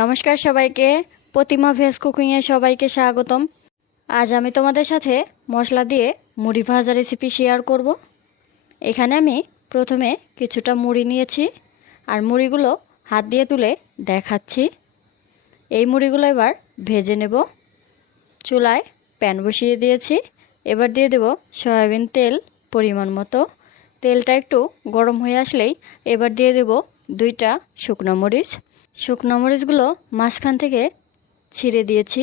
নমস্কার সবাইকে, প্রতিমা ভেজ কুকিংয়ে সবাইকে স্বাগতম। আজ আমি তোমাদের সাথে মশলা দিয়ে মুড়ি ভাজা রেসিপি শেয়ার করব। এখানে আমি প্রথমে কিছুটা মুড়ি নিয়েছি আর মুড়িগুলো হাত দিয়ে তুলে দেখাচ্ছি। এই মুড়িগুলো এবার ভেজে নেব। চুলায় প্যান বসিয়ে দিয়েছি। এবার দিয়ে দেব সয়াবিন তেল পরিমাণ মতো। তেলটা একটু গরম হয়ে আসলেই এবার দিয়ে দেব 2টা শুকনো মরিচ। শুকনো মরিচগুলো মাঝখান থেকে ছিঁড়ে দিয়েছি।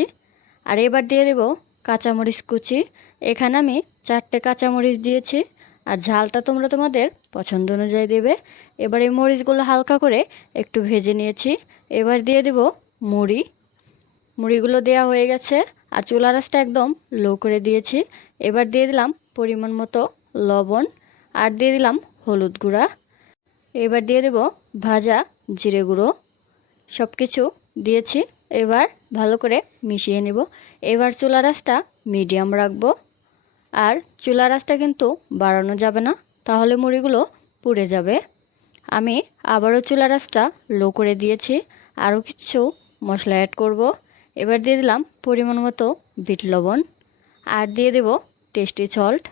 আর এবার দিয়ে দেব কাঁচামরিচ কুচি। এখানে আমি 4টে কাঁচামরিচ দিয়েছি, আর ঝালটা তোমরা তোমাদের পছন্দ অনুযায়ী দেবে। এবার এই মরিচগুলো হালকা করে একটু ভেজে নিয়েছি। এবার দিয়ে দেব মুড়িগুলো দেওয়া হয়ে গেছে, আর চুলা আঁচটা একদম লো করে দিয়েছি। এবার দিয়ে দিলাম পরিমাণ মতো লবণ, আর দিয়ে দিলাম হলুদ গুঁড়া। এবার দিয়ে দেব ভাজা জিরে গুঁড়ো। সব কিছু দিয়েছি। এবার ভালো করে মিশিয়ে নেব। এবার চুলার আঁচটা মিডিয়াম রাখবো, আর চুলার আঁচটা কিন্তু বাড়ানো যাবে না, তাহলে মুড়িগুলো পুড়ে যাবে। আমি আবারও চুলার আঁচটা লো করে দিয়েছি। আরও কিছু মশলা অ্যাড করব। এবার দিয়ে দিলাম পরিমাণ মতো বিট লবণ, আর দিয়ে দেব টেস্টি সল্ট।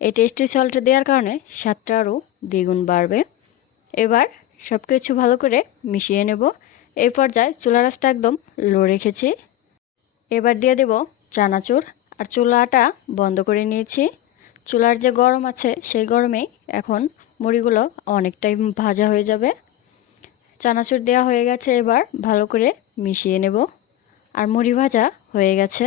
এই টেস্টি সল্ট দেওয়ার কারণে স্বাদটা আরও দ্বিগুণ বাড়বে। এবার সব কিছু ভালো করে মিশিয়ে নেব। এই পর্যায়ে চুলার আঁচটা একদম লো রেখেছি। এবার দিয়ে দেব চানাচুর, আর চুলাটা বন্ধ করে নিয়েছি। চুলার যে গরম আছে সেই গরমেই এখন মুড়িগুলো অনেকটাই ভাজা হয়ে যাবে। চানাচুর দেওয়া হয়ে গেছে, এবার ভালো করে মিশিয়ে নেব। আর মুড়ি ভাজা হয়ে গেছে।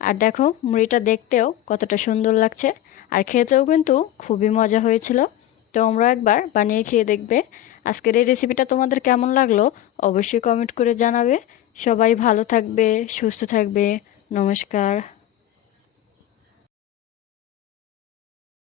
আর দেখো মুড়িটা দেখতেও কতটা সুন্দর লাগছে, আর খেতেও কিন্তু খুবই মজা হয়েছিল। তোমরা একবার বানিয়ে খেয়ে দেখবে। আজকের এই রেসিপিটা তোমাদের কেমন লাগলো অবশ্যই কমেন্ট করে জানাবে। সবাই ভালো থাকবে, সুস্থ থাকবে। নমস্কার।